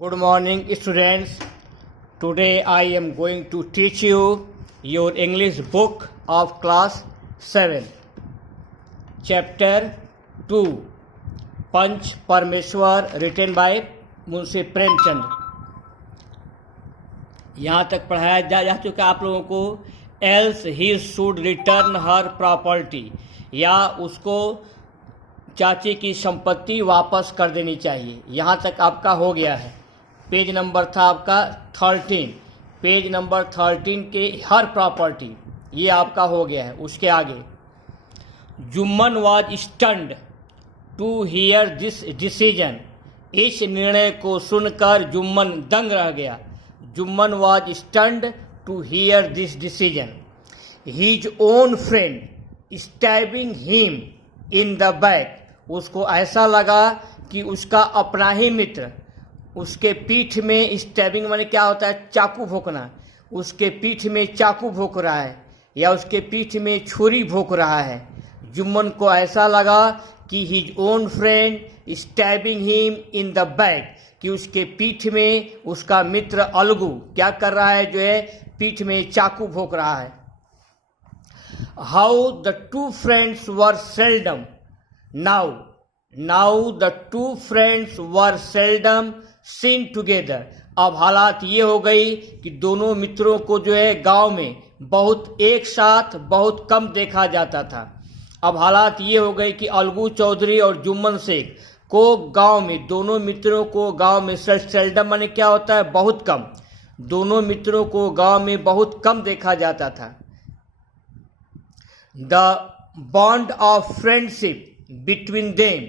Good morning, students. Today I am going to teach you your English book of class 7, chapter 2, पंच परमेश्वर, written by Munshi Premchand. यहाँ तक पढ़ाया जा चुका आप लोगों को। Else he should return her property, या उसको चाची की संपत्ति वापस कर देनी चाहिए। यहाँ तक आपका हो गया है। पेज नंबर था आपका 13। पेज नंबर 13 के हर प्रॉपर्टी ये आपका हो गया है। उसके आगे Jumman was stunned to hear this decision, इस निर्णय को सुनकर जुम्मन दंग रह गया। Jumman was stunned to hear this decision, his own friend stabbing him in the back, उसको ऐसा लगा कि उसका अपना ही मित्र उसके पीठ में, स्टैबिंग माने क्या होता है, चाकू भोंकना, उसके पीठ में चाकू भोंक रहा है या उसके पीठ में छुरी भोंक रहा है। जुम्मन को ऐसा लगा कि his own friend stabbing him in the back, कि उसके पीठ में उसका मित्र अलगू क्या कर रहा है, जो है पीठ में चाकू भोंक रहा है। How the two friends were seldom now the two friends were seldom seen together, अब हालात ये हो गई कि दोनों मित्रों को जो है गांव में बहुत एक साथ बहुत कम देखा जाता था। अब हालात ये हो गई कि अलगू चौधरी और जुम्मन शेख को गांव में, दोनों मित्रों को गांव में, सेल्डम माने क्या होता है, बहुत कम, दोनों मित्रों को गांव में बहुत कम देखा जाता था। The bond of friendship between them,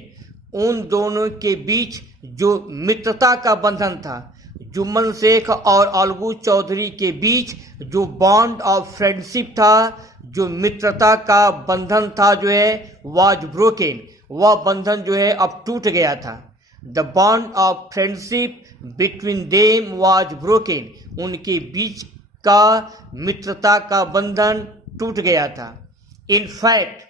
उन दोनों के बीच जो मित्रता का बंधन था, जुम्मन शेख और अलगू चौधरी के बीच जो बॉन्ड ऑफ फ्रेंडशिप था, जो मित्रता का बंधन था, जो है वाज ब्रोकन, वह बंधन जो है अब टूट गया था। The bond of friendship between them was broken, उनके बीच का मित्रता का बंधन टूट गया था। इन फैक्ट,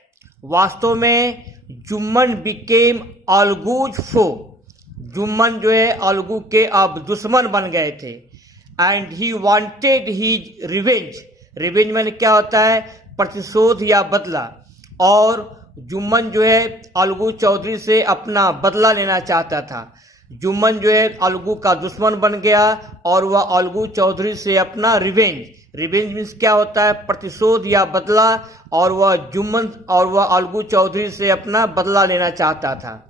वास्तव में जुम्मन बिकेम अलगूज फो, जुम्मन जो है अलगू के अब दुश्मन बन गए थे। And he wanted his revenge, revenge में क्या होता है, प्रतिशोध या बदला, और जुम्मन जो है अलगू चौधरी से अपना बदला लेना चाहता था। जुम्मन जो है अलगू का दुश्मन बन गया और वह अलगू चौधरी से अपना रिवेंज, रिवेंज मीन्स क्या होता है, प्रतिशोध या बदला, और वह जुम्मन और वह अलगू चौधरी से अपना बदला लेना चाहता था।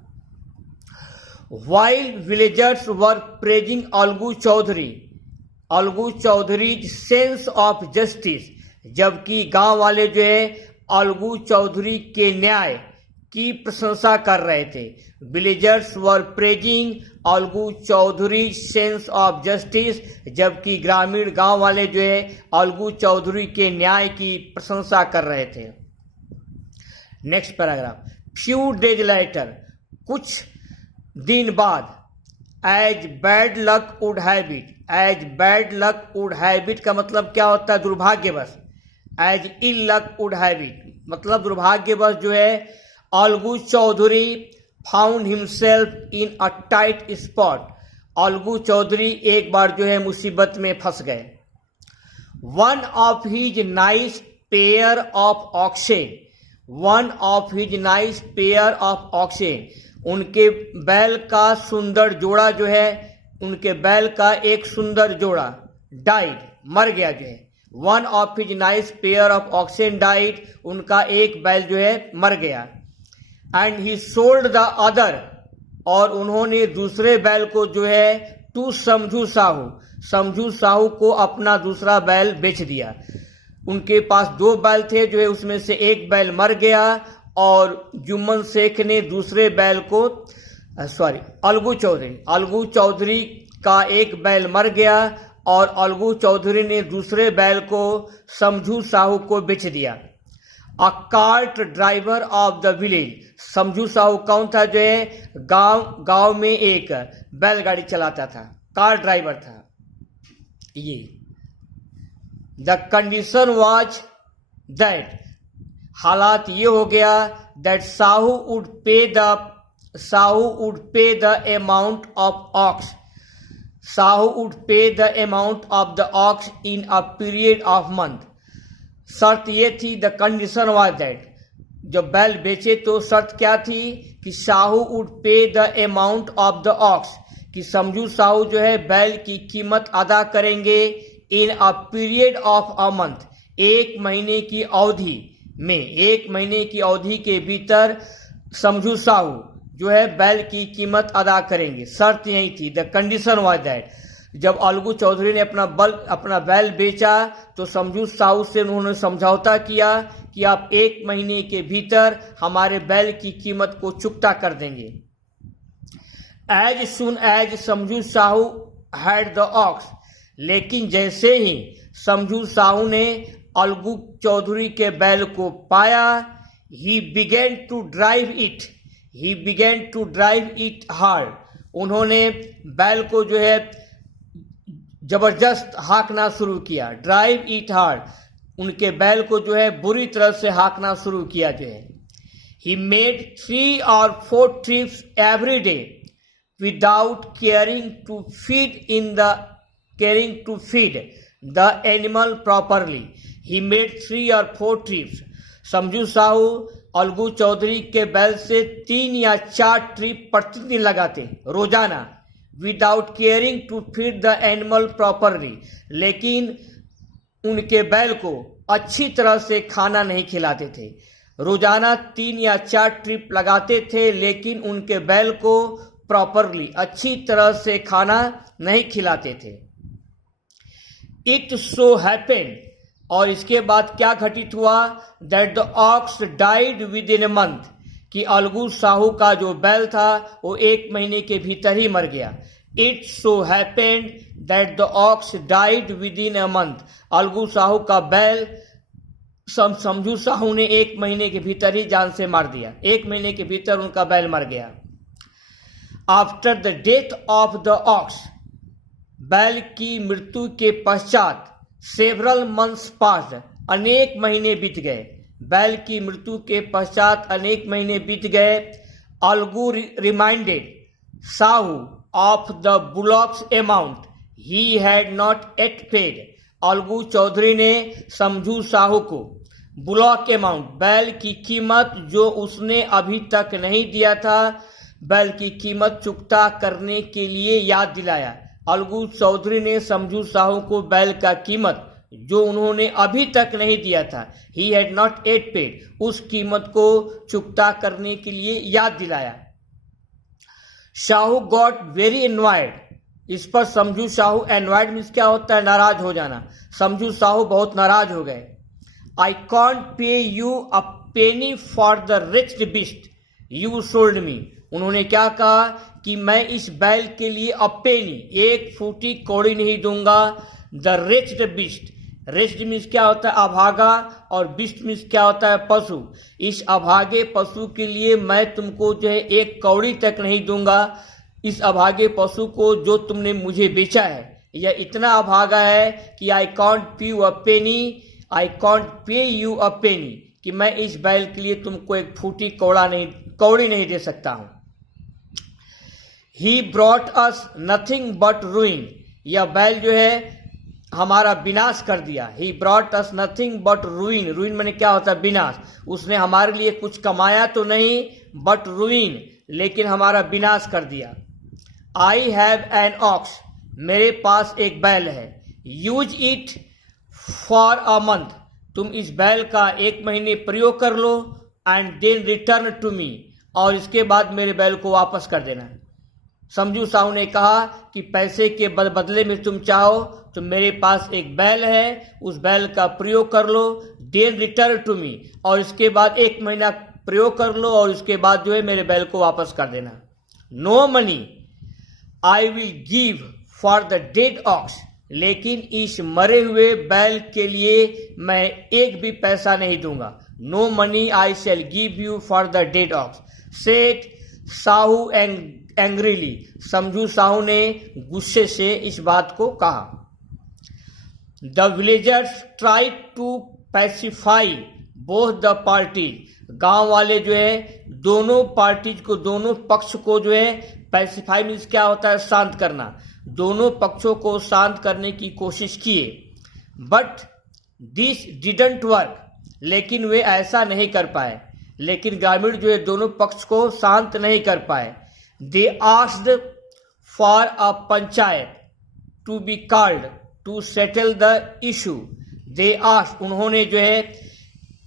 While villagers were praising Algu Chaudhary sense of justice, जबकि गांव वाले जो है अलगू चौधरी के न्याय की प्रशंसा कर रहे थे। Villagers were praising Algu Chaudhary sense of justice, जबकि ग्रामीण गांव वाले जो है अलगू चौधरी के न्याय की प्रशंसा कर रहे थे। Next paragraph. Few days later, कुछ दिन बाद, as bad luck would have it, as bad luck would have it का मतलब क्या होता है, दुर्भाग्यवश। As ill luck would have it मतलब दुर्भाग्यवश जो है Alagu Chaudhary found himself in a tight spot, Alagu Chaudhary एक बार जो है मुसीबत में फंस गए। One of his nice pair of oxen, one of his nice pair of ऑक्सेन, उनके बैल का सुंदर जोड़ा जो है, उनके बैल का एक सुंदर जोड़ा डाइड, मर गया जो है। One of his nice pair of oxen died, उनका एक बैल जो है मर गया। And he sold the other, और उन्होंने दूसरे बैल को जो है टू समझू साहू को अपना दूसरा बैल बेच दिया। उनके पास दो बैल थे, जो है उसमें से एक बैल मर गया, और जुम्मन शेख ने दूसरे बैल को, अलगू चौधरी का एक बैल मर गया और अलगू चौधरी ने दूसरे बैल को समझू साहू को बेच दिया। A cart driver of the village, समझू साहू कौन था, जो है गांव में एक बैलगाड़ी चलाता था, कार ड्राइवर था ये। द कंडीशन वाज दैट, हालात ये हो गया, that Sahu would pay the amount of ox, Sahu would pay the amount of the ox in a period of month. शर्त ये थी, द कंडीशन वाज दैट, जब बैल बेचे तो शर्त क्या थी कि Sahu would pay the amount of the aux, कि समझू साहू जो है बैल की कीमत अदा करेंगे in a period of a month, एक महीने की अवधि में, एक महीने की अवधि के भीतर समझू साहू जो है बैल की कीमत अदा करेंगे। शर्त यही थी, द कंडीशन वाज दैट। जब अलगू चौधरी ने अपना बैल बेचा तो समझू साहू से उन्होंने समझौता किया कि आप एक महीने के भीतर हमारे बैल की कीमत को चुकता कर देंगे। एज सुन एज समझू साहू हैड द ऑक्स, लेकिन जैसे ही समझू साहू ने अलगू चौधरी के बैल को पाया, he began to drive it hard, उन्होंने बैल को जो है जबरदस्त हाँकना शुरू किया। ड्राइव इट हार्ड, उनके बैल को जो है बुरी तरह से हाँकना शुरू किया जो है। He made 3 or 4 trips every day without caring to feed the animal properly. He made 3 or 4 trips. समझू साहू अलगू चौधरी के बैल से 3 या 4 ट्रिप प्रतिदिन लगाते रोजाना, without caring to feed the animal properly, लेकिन उनके बैल को अच्छी तरह से खाना नहीं खिलाते थे। रोजाना 3 या 4 ट्रिप लगाते थे, लेकिन उनके बैल को प्रॉपरली अच्छी तरह से खाना नहीं खिलाते थे। इट सो हैपेंड, और इसके बाद क्या घटित हुआ, that the ox died with in a month, कि अलगू साहू का जो बैल था वो 1 महीने के भीतर ही मर गया। It so happened that the ox died with in a month, Algu Sahu का बैल समझू साहू ने 1 महीने के भीतर ही जान से मार दिया। 1 महीने के भीतर उनका बैल मर गया। After the death of the aux, बैल की मृत्यु के पश्चात, सेवरल मंथ्स पास्ड, अनेक महीने बीत गए। बैल की मृत्यु के पश्चात अनेक महीने बीत गए। Algu reminded Sahu of the bullock's amount he had not yet paid, Algu Chaudhary ने समझू साहू को बुलॉक अमाउंट, बैल की कीमत जो उसने अभी तक नहीं दिया था, बैल की कीमत चुकता करने के लिए याद दिलाया। अलगू चौधरी ने समझू साहू को बैल का कीमत जो उन्होंने अभी तक नहीं दिया था, ही हैड नॉट एट पेड, उस कीमत को चुकता करने के लिए याद दिलाया। साहू गॉट वेरी एनवायड, इस पर समझू साहू, एनवायड मीन्स क्या होता है, नाराज हो जाना। समझू साहू बहुत नाराज हो गए। I can't pay you a penny for the wretched beast you sold me, उन्होंने क्या कहा कि मैं इस बैल के लिए अ पेनी, 1 फूटी कौड़ी नहीं दूंगा। The wretched beast, wretched means क्या होता है, अभागा, और बीस्ट मीन्स क्या होता है, पशु। इस अभागे पशु के लिए मैं तुमको जो है 1 कौड़ी तक नहीं दूंगा। इस अभागे पशु को जो तुमने मुझे बेचा है यह इतना अभागा है कि आई कॉन्ट पे यू अ पेनी, कि मैं इस बैल के लिए तुमको 1 फूटी कौड़ी नहीं दे सकता हूं। He brought us nothing but रूइन, यह बैल जो है हमारा विनाश कर दिया। He brought us nothing but रूइन, रूइन मैंने क्या होता है, विनाश। उसने हमारे लिए कुछ कमाया तो नहीं, बट रूइन, लेकिन हमारा विनाश कर दिया। आई हैव एन ऑक्स, मेरे पास एक बैल है। Use it for a month, तुम इस बैल का 1 महीने प्रयोग कर लो। And then return to me, और इसके बाद मेरे बैल को वापस कर देना। समझू साहू ने कहा कि पैसे के बदले में तुम चाहो तो मेरे पास एक बैल है, उस बैल का प्रयोग कर लो। देन रिटर्न टू मी, और इसके बाद 1 महीना प्रयोग कर लो, और इसके बाद जो है मेरे बैल को वापस कर देना। No money I will give for the dead ox, लेकिन इस मरे हुए बैल के लिए मैं 1 भी पैसा नहीं दूंगा। No money I shall give you for the dead ox, said Sahu angrily, Samjhu Sahu ने गुस्से से इस बात को कहा। The villagers tried to pacify both the parties, गांव वाले जो है दोनों पार्टीज को, दोनों पक्ष को जो है, पैसिफाई मीन्स क्या होता है, शांत करना। दोनों पक्षों को शांत करने की कोशिश किए, बट दिस डिडंट वर्क, लेकिन वे ऐसा नहीं कर पाए। लेकिन ग्रामीण जो है दोनों पक्ष को शांत नहीं कर पाए। They asked for a panchayat to be called to settle the issue. They asked, उन्होंने जो है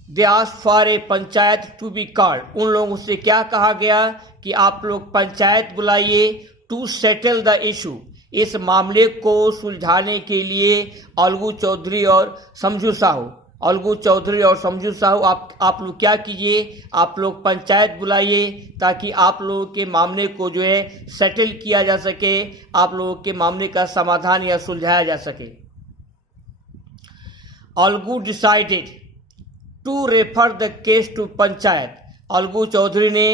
they asked for a panchayat to be called, उन लोगों से क्या कहा गया कि आप लोग पंचायत बुलाइए, टू सेटल द इशू, इस मामले को सुलझाने के लिए अलगू चौधरी और समझू साहू, अलगू चौधरी और समझू साहू आप लोग क्या कीजिए, आप लोग पंचायत बुलाइए ताकि आप लोगों के मामले को जो है सेटल किया जा सके, आप लोगों के मामले का समाधान या सुलझाया जा सके। Algu decided to refer the case to panchayat, Algu Chaudhary ने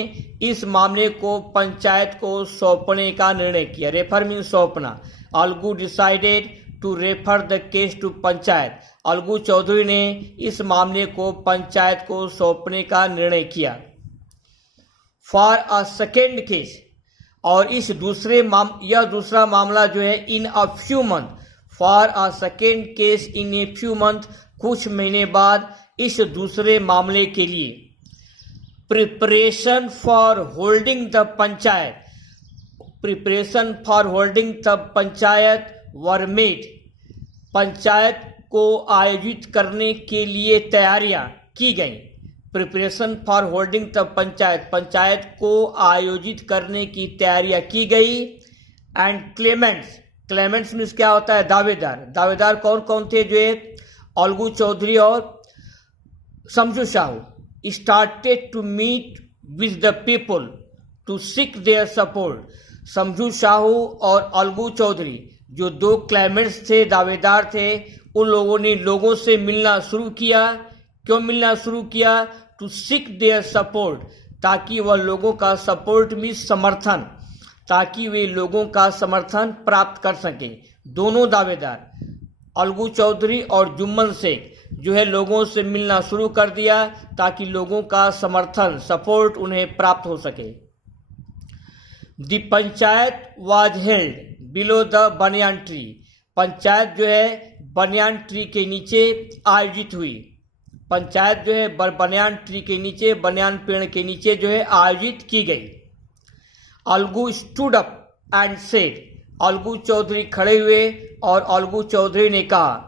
इस मामले को पंचायत को सौंपने का निर्णय किया। रेफर मीन सौंपना। Algu decided to refer the case to panchayat, Algu Chaudhary ने इस मामले को पंचायत को सौंपने का निर्णय किया। फॉर अ सेकेंड केस, और इस दूसरा मामला जो है in a few month, for a second case in a few month, कुछ महीने बाद इस दूसरे मामले के लिए preparation for holding the panchayat, preparation for holding the panchayat were made, panchayat को आयोजित करने के लिए तैयारियां की गई। Preparation for holding the panchayat, panchayat को आयोजित करने की तैयारियां की गई। एंड क्लेमेंट्स, क्लेमेंट्स मीन्स क्या होता है, दावेदार। दावेदार कौन कौन थे, जो है अलगू चौधरी और समझू Sahu, started to meet with the people to seek their support। समझू साहू और अलगू चौधरी जो दो क्लेमेंट्स थे, दावेदार थे, उन लोगों ने लोगों से मिलना शुरू किया। क्यों मिलना शुरू किया? टू सीक देयर सपोर्ट, ताकि वह लोगों का सपोर्ट में समर्थन, ताकि वे लोगों का समर्थन प्राप्त कर सके। दोनों दावेदार अलगू चौधरी और जुम्मन शेख जो है लोगों से मिलना शुरू कर दिया ताकि लोगों का समर्थन, सपोर्ट उन्हें प्राप्त हो सके। The panchayat was held below the banyan tree, panchayat जो है बनियान ट्री के नीचे आयोजित हुई। पंचायत जो है बनियान ट्री के नीचे, बनियान पेड़ के नीचे जो है आयोजित की गई। Algu stood up and said, Algu Chaudhary खड़े हुए और अलगू चौधरी ने कहा,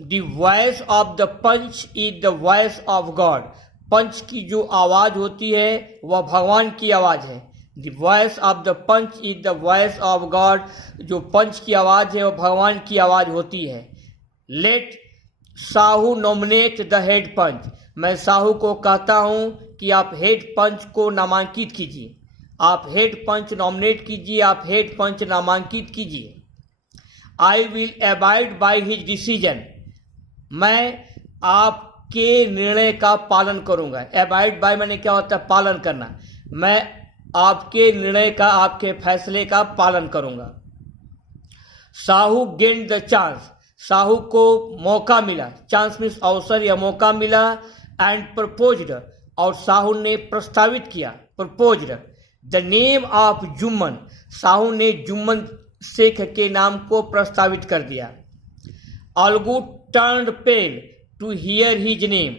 The voice of the punch is the voice of God। पंच की जो आवाज होती है वह भगवान की आवाज है। The voice of the punch is the voice of God। जो पंच की आवाज है वह भगवान की आवाज होती है। Let Sahu nominate the head panch, मैं साहू को कहता हूं कि आप हेड पंच को नामांकित कीजिए, आप हेड पंच नॉमिनेट कीजिए, आप हेड पंच नामांकित कीजिए। I will abide by his decision, मैं आपके निर्णय का पालन करूंगा। एबाइड बाय मैंने क्या होता है, पालन करना। मैं आपके निर्णय का, आपके फैसले का पालन करूंगा। Sahu gain the chance, Sahu को मौका मिला, चांस मीन्स अवसर या मौका मिला। एंड प्रपोज्ड, और साहू ने प्रस्तावित किया, proposed the name of Jumman, Sahu ने जुम्मन शेख के नाम को प्रस्तावित कर दिया। Algu turned pale to hear his name,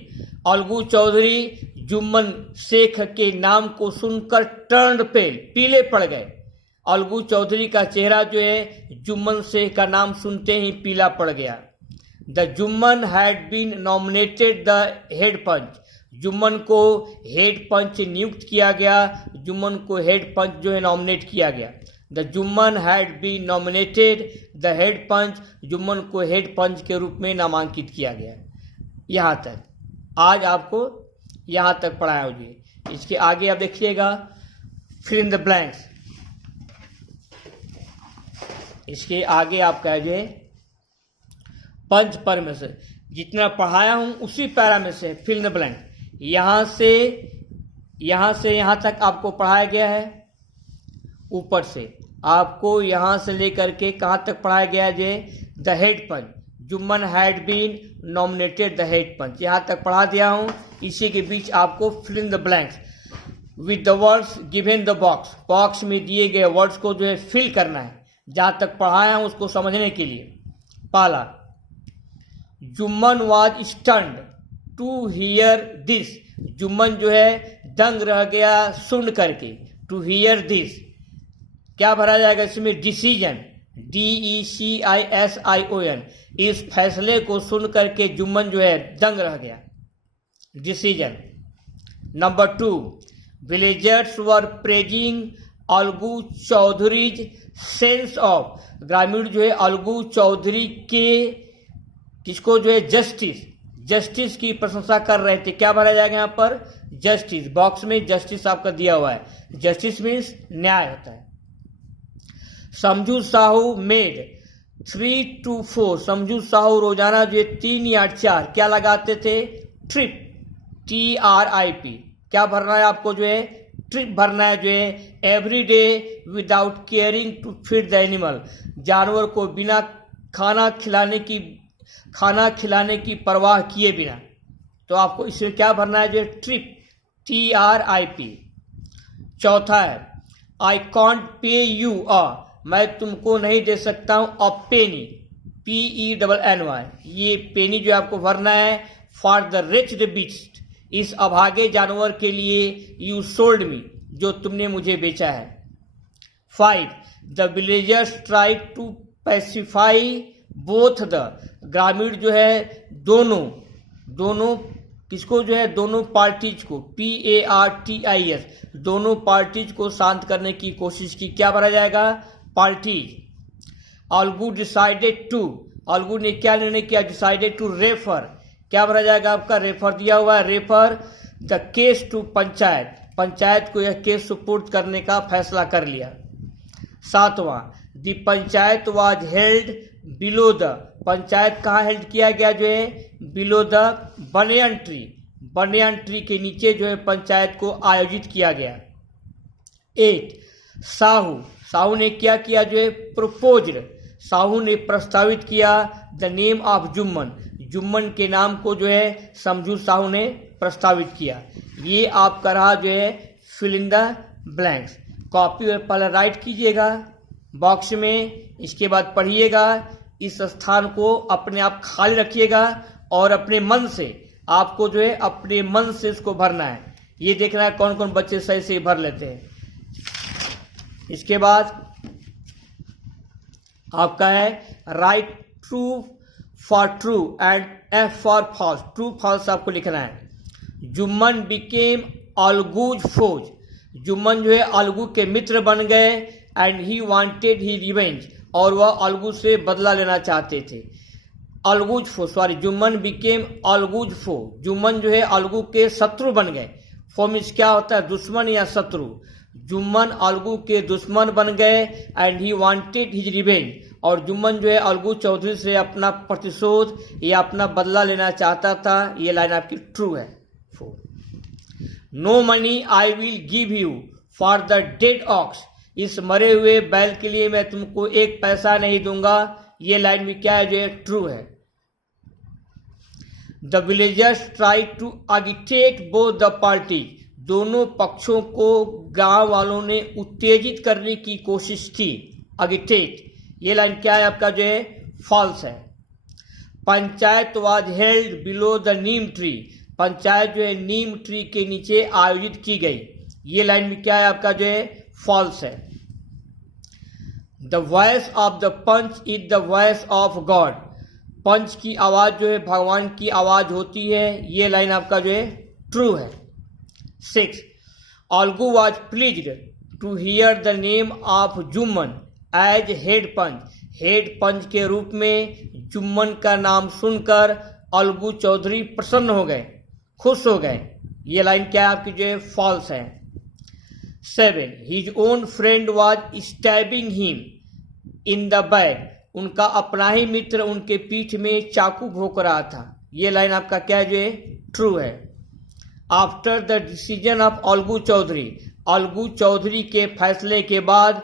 Algu Chaudhary Jumman Sheikh के नाम को सुनकर टर्न्ड पेल, पीले पड़ गए। अलगू चौधरी का चेहरा जो है जुम्मन शेख का नाम सुनते ही पीला पड़ गया। The Jumman had been nominated the head panch, Jumman को हेड पंच नियुक्त किया गया, जुम्मन को हेड पंच जो है नॉमिनेट किया गया। The Jumman had been nominated the head panch, Jumman को हेड पंच के रूप में नामांकित किया गया। यहाँ तक आज आपको यहाँ तक पढ़ाया होगी। इसके आगे आप देखिएगा फिल इन द ब्लैंक्स, इसके आगे आप कहेंगे पंच पर में से जितना पढ़ाया हूं उसी पैरा में से फिल इन द ब्लैंक, यहाँ से यहाँ तक आपको पढ़ाया गया है। ऊपर से आपको यहाँ से लेकर के कहाँ तक पढ़ाया गया है, the head panch, Jumman had been nominated the head panch, यहाँ तक पढ़ा दिया हूँ। इसी के बीच आपको fill in the blanks with the words given the box, box में दिए गए वर्ड्स को जो है फिल करना है। जहां तक पढ़ाया हूं उसको समझने के लिए। पहला, Jumman was stunned to hear this. Jumman जो है दंग रह गया सुन करके। टू हियर दिस क्या भरा जाएगा इसमें? Decision, DECISION। इस फैसले को सुन करके जुम्मन जो है दंग रह गया, decision. Number 2, villagers were praising Algu Chaudhary's sense of. ग्रामीण जो है अलगू चौधरी के किसको जो है जस्टिस की प्रशंसा कर रहे थे। क्या भरा जाएगा यहाँ पर? जस्टिस। बॉक्स में जस्टिस आपका दिया हुआ है। जस्टिस मीन्स न्याय होता है। समझू साहू मेड 3 to 4। समझू साहू रोजाना जो है 3 या 4 क्या लगाते थे? Trip, TRIP। क्या भरना है आपको? जो है ट्रिप भरना है जो है every day without caring to feed the animal. जानवर को बिना खाना खिलाने की परवाह किए बिना। तो आपको इसमें क्या भरना है? जो है ट्रिप, TRIP। चौथा है, आई कॉन्ट पे यू मैं तुमको नहीं दे सकता हूं अ पेनी, PENNY। ये पेनी जो आपको भरना है फॉर द रिच्ड बीस्ट। इस अभागे जानवर के लिए यू सोल्ड मी, जो तुमने मुझे बेचा है। 5, the villagers try to pacify both the. ग्रामीण जो है दोनों किसको जो है? दोनों पार्टीज को, PARTIS। दोनों पार्टीज को शांत करने की कोशिश की। क्या भरा जाएगा? Parties. Algu decided to. Algu ने क्या निर्णय किया? Decided to refer. क्या भरा जाएगा आपका? रेफर दिया हुआ है। Refer the case to panchayat. Panchayat को यह केस सुपुर्द करने का फैसला कर लिया। 7वां, the panchayat was held below the. Panchayat कहाँ हेल्ड किया गया? जो है below the banyan tree. Banyan tree के नीचे जो है पंचायत को आयोजित किया गया। 8, साहू ने क्या किया? जो है प्रपोज्ड। साहू ने प्रस्तावित किया the name of Jumman. Jumman के नाम को जो है समझू साहू ने प्रस्तावित किया। ये आपका रहा जो है fill in the blanks. Copy में पहले राइट कीजिएगा बॉक्स में, इसके बाद पढ़िएगा। इस स्थान को अपने आप खाली रखिएगा और अपने मन से आपको जो है अपने मन से इसको भरना है। ये देखना है कौन कौन बच्चे सही से भर लेते हैं। इसके बाद आपका है write true for true and F for false. True false आपको लिखना है। Jumman became Algu's foes. जुम्मन जो है अलगू के मित्र बन गए। And he wanted he revenge. और वह अलगू से बदला लेना चाहते थे। Jumman became Algu's foe. जुम्मन जो है अलगू के शत्रु बन गए। फो मीन्स क्या होता है? दुश्मन या शत्रु। जुम्मन अलगू के दुश्मन बन गए। And he wanted his revenge. और जुम्मन जो है अलगू चौधरी से अपना प्रतिशोध या अपना बदला लेना चाहता था। ये लाइन आपकी ट्रू है। No money I will give you for the dead ox. इस मरे हुए बैल के लिए मैं तुमको 1 पैसा नहीं दूंगा। ये लाइन भी क्या है? जो है ट्रू है। The villagers try to agitate both the party. दोनों पक्षों को गांव वालों ने उत्तेजित करने की कोशिश की। एजिटेट ये लाइन क्या है आपका? जो है फॉल्स है। Panchayat was held below the Neem tree. Panchayat जो है नीम ट्री के नीचे आयोजित की गई। ये लाइन भी क्या है आपका? जो है फॉल्स है। The voice of the panch is the voice of God. Panch की आवाज जो है भगवान की आवाज होती है। ये लाइन आपका जो है ट्रू है। 6, Algu was pleased to hear the name of Jumman as head panch. Head panch के रूप में जुम्मन का नाम सुनकर अलगू चौधरी प्रसन्न हो गए, खुश हो गए। ये लाइन क्या है आपकी? जो है फॉल्स है। 7, his own friend was stabbing him in the back. उनका अपना ही मित्र उनके पीठ में चाकू भोंक रहा था। ये लाइन आपका क्या है? जो है ट्रू है। After the decision of Algu Chaudhary. Algu Chaudhary के फैसले के बाद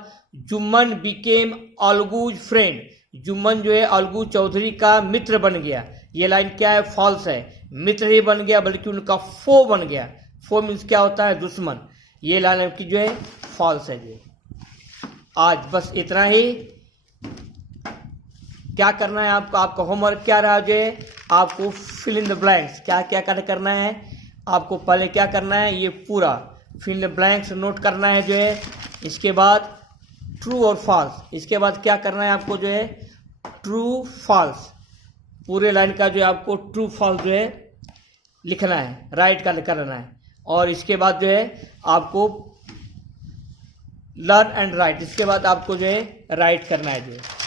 जुम्मन बिकेम अलगूज फ्रेंड। जुम्मन जो है अलगू चौधरी का मित्र बन गया। ये लाइन क्या है? फॉल्स है। मित्र ही बन गया बल्कि उनका फो बन गया। फो मीन्स क्या होता है? दुश्मन। ये लाइन आपकी जो है फॉल्स है। जी आज बस इतना ही। क्या करना है आपको, आपका होमवर्क क्या रहा जो है, आपको फिल इन द ब्लैंक्स, क्या क्या करना है आपको, पहले क्या करना है ये पूरा fill in the blanks note करना है जो है। इसके बाद ट्रू और फॉल्स, इसके बाद क्या करना है आपको जो है ट्रू फॉल्स, पूरे लाइन का जो है आपको ट्रू फॉल्स जो है लिखना है, राइट करना है। और इसके बाद जो है आपको लर्न एंड राइट, इसके बाद आपको जो है राइट करना है जो है।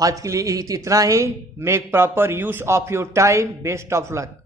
आज के लिए इतना ही। Make proper use of your time. Best of luck.